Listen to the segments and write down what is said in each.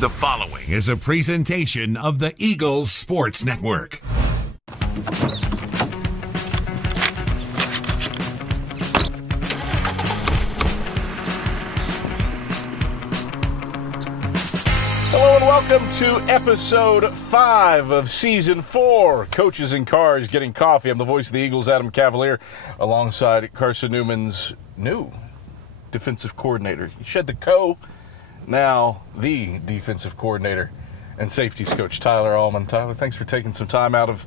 The following is a presentation of the Eagles Sports Network. Hello and welcome to episode 5 of season 4, Coaches and Cars Getting Coffee. I'm the voice of the Eagles, Adam Cavalier, alongside Carson-Newman's new defensive coordinator. He shed the co, now the defensive coordinator and safeties coach, Tyler Almond. Tyler, thanks for taking some time out of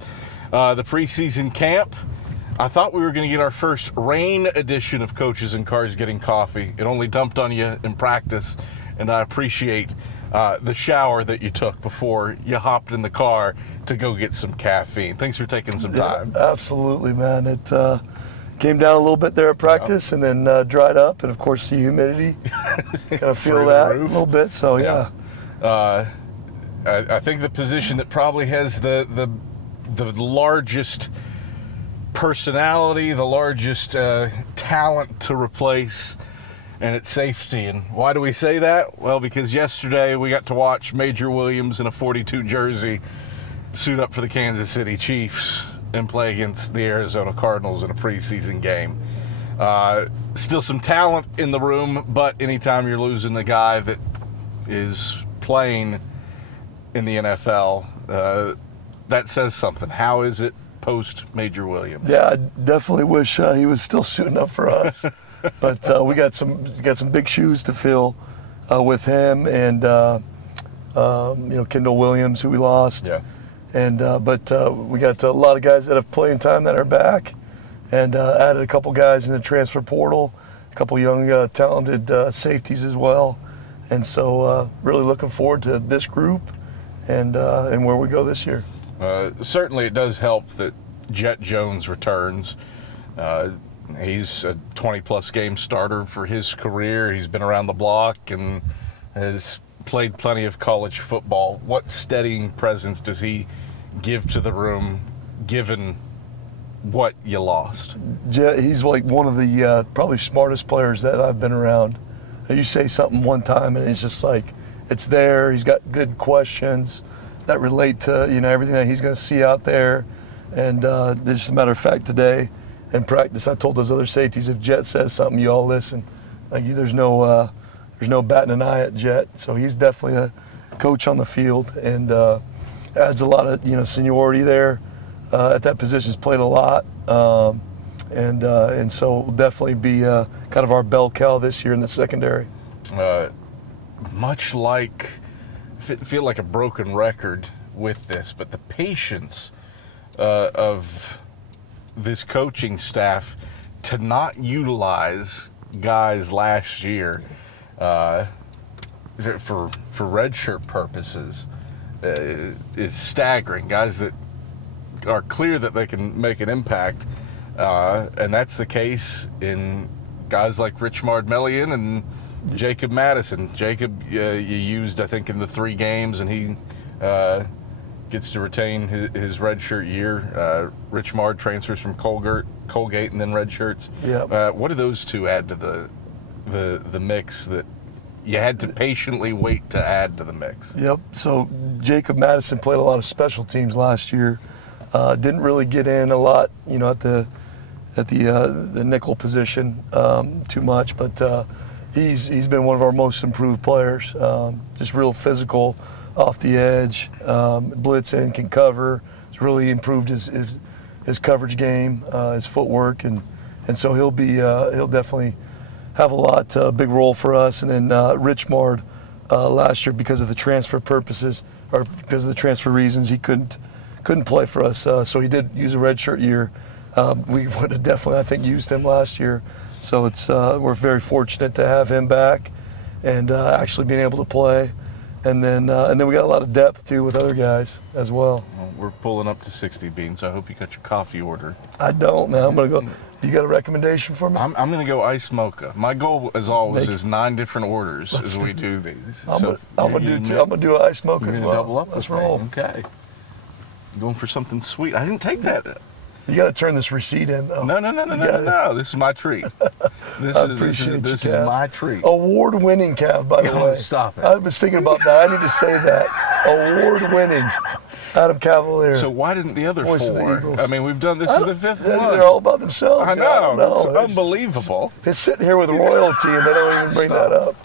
the preseason camp. I thought we were going to get our first rain edition of Coaches and Cars Getting Coffee. It only dumped on you in practice, and I appreciate the shower that you took before you hopped in the car to go get some caffeine. Thanks for taking some time. Yeah, absolutely, man. It came down a little bit there at practice and then dried up, and of course the humidity. Kind of feel that a little bit, so yeah. I think the position that probably has the largest personality, the largest talent to replace, and it's safety. And why do we say that? Well, because yesterday we got to watch Major Williams in a 42 jersey suit up for the Kansas City Chiefs and play against the Arizona Cardinals in a preseason game. Still some talent in the room, but anytime you're losing a guy that is playing in the NFL, that says something. How is it post Major Williams? Yeah, I definitely wish he was still suiting up for us. But we got some big shoes to fill with him and Kendall Williams, who we lost. Yeah. And but we got a lot of guys that have playing time that are back, and added a couple guys in the transfer portal, a couple young talented safeties as well. And so really looking forward to this group and where we go this year. Certainly it does help that Jet Jones returns. He's a 20-plus game starter for his career. He's been around the block and has played plenty of college football. What steadying presence does he give to the room, given what you lost? He's like one of the probably smartest players that I've been around. You say something one time and it's just like, it's there. He's got good questions that relate to everything that he's going to see out there. And just a matter of fact, today in practice, I told those other safeties, if Jet says something, you all listen. Like there's no batting an eye at Jet. So he's definitely a coach on the field and adds a lot of seniority there at that position. He's played a lot, and so will definitely be kind of our bell cow this year in the secondary. Much like, feel like a broken record with this, but the patience of this coaching staff to not utilize guys last year for redshirt purposes is staggering. Guys that are clear that they can make an impact, and that's the case in guys like Richmard Melian and Jacob Madison. Jacob, you used, I think, in the 3 games, and he gets to retain his redshirt year. Richmard transfers from Colgate and then redshirts. Yeah. What do those two add to the mix that you had to patiently wait to add to the mix? Yep. So Jacob Madison played a lot of special teams last year. Didn't really get in a lot, at the nickel position too much, but he's been one of our most improved players. Just real physical off the edge, blitzing, can cover. He's really improved his coverage game, his footwork, and so he'll definitely have a lot big role for us. And then Richmard last year, because of the transfer purposes or because of the transfer reasons, he couldn't play for us. So he did use a redshirt year. We would have definitely, I think, used him last year. So it's we're very fortunate to have him back and actually being able to play. And then we got a lot of depth too with other guys as well. We're pulling up to 60 beans. I hope you got your coffee order. I don't, man. I'm gonna go. You got a recommendation for me? I'm gonna go iced mocha. My goal, as always, is 9 different orders as we do these. I'm gonna do an iced mocha as well. Double up. Let's roll. Okay. Going for something sweet. I didn't take that. You got to turn this receipt in, though. No. This is my treat. This is my treat. Award-winning, Cav, by the way. Stop it. I was thinking about that. I need to say that. Award-winning, Adam Cavalier. So why didn't the other Voice of the four? Eagles. I mean, we've done this is the fifth one. They're all about themselves. I know. No, It's unbelievable. It's sitting here with royalty, and they don't even bring that up.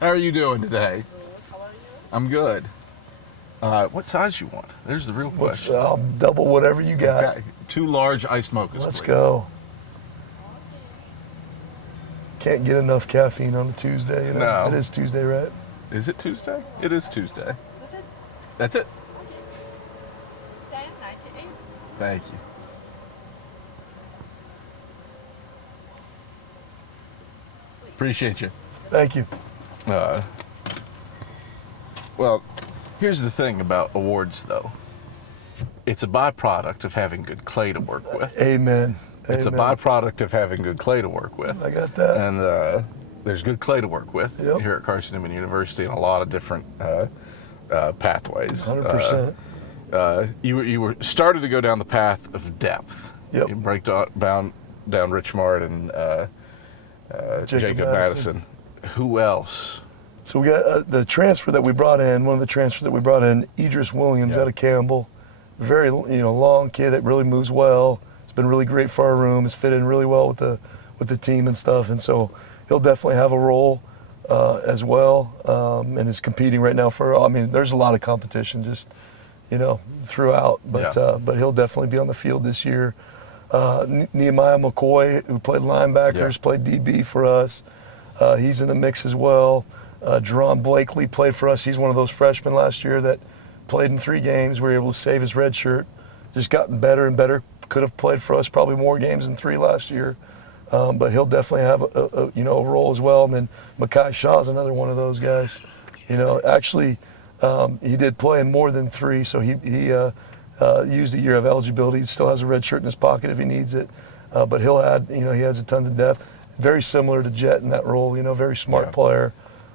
How are you doing today? How are you? I'm good. What size you want? There's the real question. I'll double whatever you got. Okay. 2 large iced mochas, Let's please. go. Can't get enough caffeine on a Tuesday. You know? No. It is Tuesday, right? Is it Tuesday? It is Tuesday. That's it. That's it. 10.98. Thank you. Appreciate you. Thank you. Well, here's the thing about awards, though. It's a byproduct of having good clay to work with. Amen. It's a byproduct of having good clay to work with. I got that. And there's good clay to work with here at Carson-Newman University in a lot of different pathways. 100%. You were started to go down the path of depth. Yep. You break down Rich Mart and Jacob Madison. Who else? So we got the transfer that we brought in. One of the transfers that we brought in, Idris Williams out of Campbell. Very long kid that really moves well. It's been really great for our room. It's fit in really well with the team and stuff. And so he'll definitely have a role as well. And is competing right now for. I mean, there's a lot of competition just throughout. But he'll definitely be on the field this year. Nehemiah McCoy, who played linebackers, played DB for us. He's in the mix as well. Jerron Blakely played for us. He's one of those freshmen last year that played in 3 games. We were able to save his red shirt. Just gotten better and better. Could have played for us probably more games than 3 last year. But he'll definitely have a role as well. And then Mekhi Shaw's another one of those guys. Actually, he did play in more than 3, so he used a year of eligibility. He still has a red shirt in his pocket if he needs it. But he'll add, he has a tons of depth. Very similar to Jet in that role, very smart player.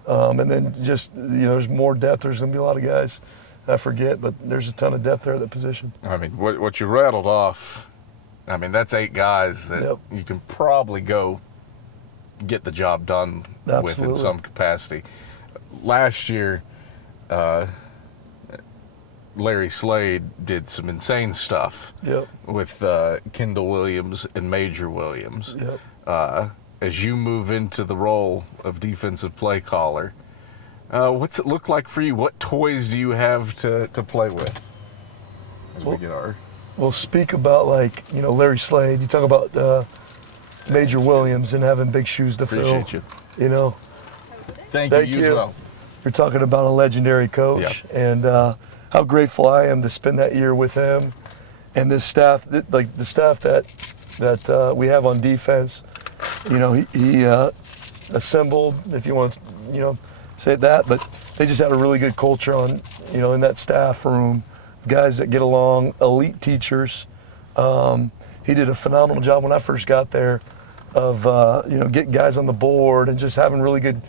And then just, there's more depth. There's going to be a lot of guys I forget, but there's a ton of depth there at that position. I mean, what you rattled off, I mean, that's 8 guys that you can probably go get the job done with in some capacity. Last year, Larry Slade did some insane stuff with Kendall Williams and Major Williams. As you move into the role of defensive play caller, what's it look like for you? What toys do you have to play with as we get our... Well, speak about Larry Slade. You talk about Major Williams and having big shoes to fill. Appreciate you. Thank you. You as well. You're talking about a legendary coach and how grateful I am to spend that year with him and this staff, the staff that we have on defense. He assembled, if you want to, say that, but they just had a really good culture on, in that staff room, guys that get along, elite teachers. He did a phenomenal job when I first got there of, getting guys on the board and just having really good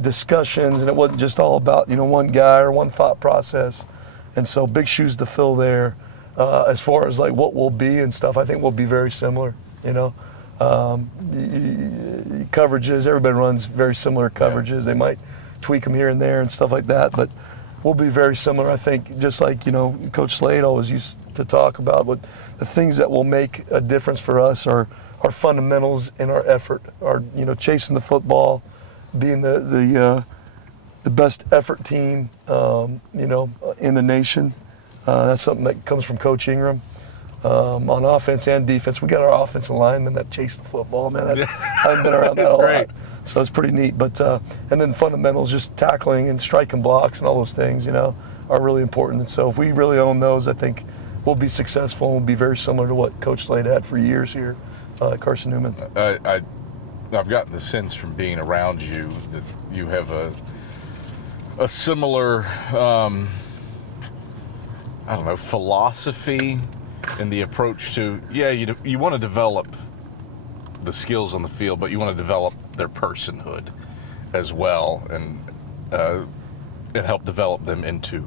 discussions, and it wasn't just all about, one guy or one thought process. And so big shoes to fill there. As far as what we'll be and stuff, I think we'll be very similar, coverages, everybody runs very similar coverages. They might tweak them here and there and stuff like that, but we'll be very similar. I think just like, Coach Slade always used to talk about, what the things that will make a difference for us are our fundamentals and our effort, our, chasing the football, being the best effort team, in the nation. That's something that comes from Coach Ingram. On offense and defense, we got our offensive linemen that chase the football. Man, I haven't been around that a lot, so it's pretty neat. But and then fundamentals, just tackling and striking blocks and all those things, are really important. And so if we really own those, I think we'll be successful and we'll be very similar to what Coach Slade had for years here at Carson-Newman. I've gotten the sense from being around you that you have a similar, philosophy in the approach to, you want to develop the skills on the field, but you want to develop their personhood as well. And and help develop them into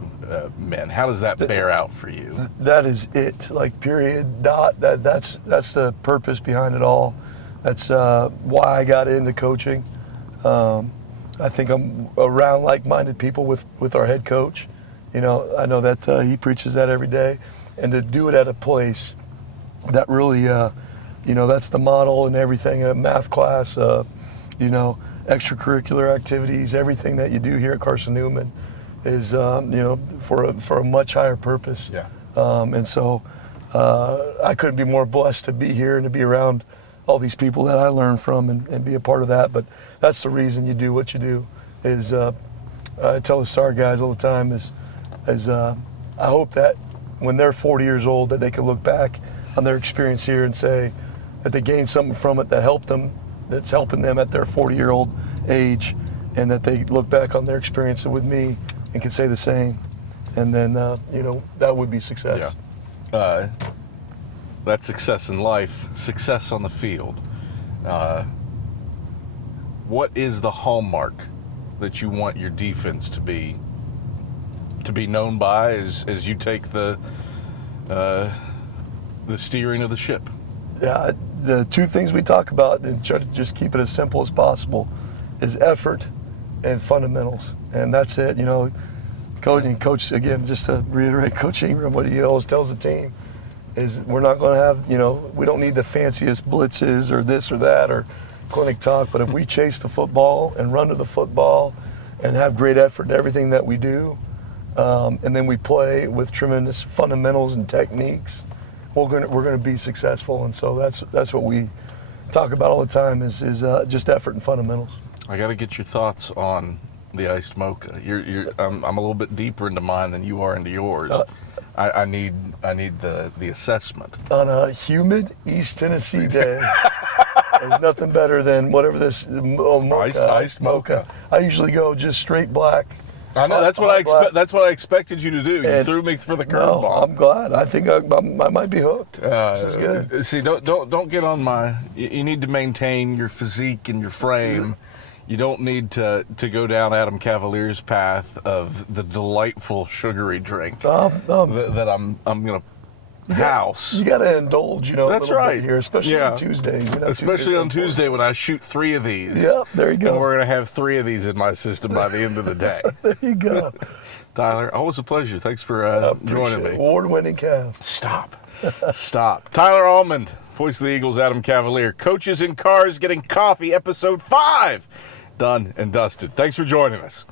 men. How does that bear out for you? That is it. Like, period. Dot. That's the purpose behind it all. That's why I got into coaching. I think I'm around like-minded people with our head coach. You know, I know that he preaches that every day, and to do it at a place that really, you know, that's the model and everything. A math class, you know, extracurricular activities, everything that you do here at Carson-Newman is, you know, for a much higher purpose. Yeah. And so I couldn't be more blessed to be here and to be around all these people that I learn from and be a part of that. But that's the reason you do what you do. Is I tell the STAR guys all the time is I hope that when they're 40 years old that they can look back on their experience here and say that they gained something from it that helped them, that's helping them at their 40-year-old age, and that they look back on their experience with me and can say the same. And then, you know, that would be success. Yeah. That's success in life, success on the field. What is the hallmark that you want your defense to be known by as you take the steering of the ship? Yeah, the two things we talk about, and try to just keep it as simple as possible, is effort and fundamentals. And that's it. You know, coach, again, just to reiterate, Coach Ingram, what he always tells the team is we're not going to have, you know, we don't need the fanciest blitzes or this or that or clinic talk, but if we chase the football and run to the football and have great effort in everything that we do, and then we play with tremendous fundamentals and techniques, we're going to be successful. And so that's what we talk about all the time is just effort and fundamentals. I got to get your thoughts on the iced mocha. I'm a little bit deeper into mine than you are into yours. I need the assessment. On a humid East Tennessee day, there's nothing better than whatever this mocha, iced mocha. I usually go just straight black. I know that's what that's what I expected you to do. You threw me for the curveball. No, I'm glad. I think I might be hooked. This is good. See, don't get on my. You need to maintain your physique and your frame. You don't need to go down Adam Cavalier's path of the delightful sugary drink that I'm gonna house. You got to indulge, you know. That's a little right bit here, especially on Tuesdays. You know, especially on Tuesday when I shoot 3 of these. Yep, there you go. And we're gonna have 3 of these in my system by the end of the day. There you go. Tyler, always a pleasure. Thanks for joining me. Award-winning Cav. Stop. Tyler Almond, voice of the Eagles, Adam Cavalier. Coaches in Cars Getting Coffee, episode 5. Done and dusted. Thanks for joining us.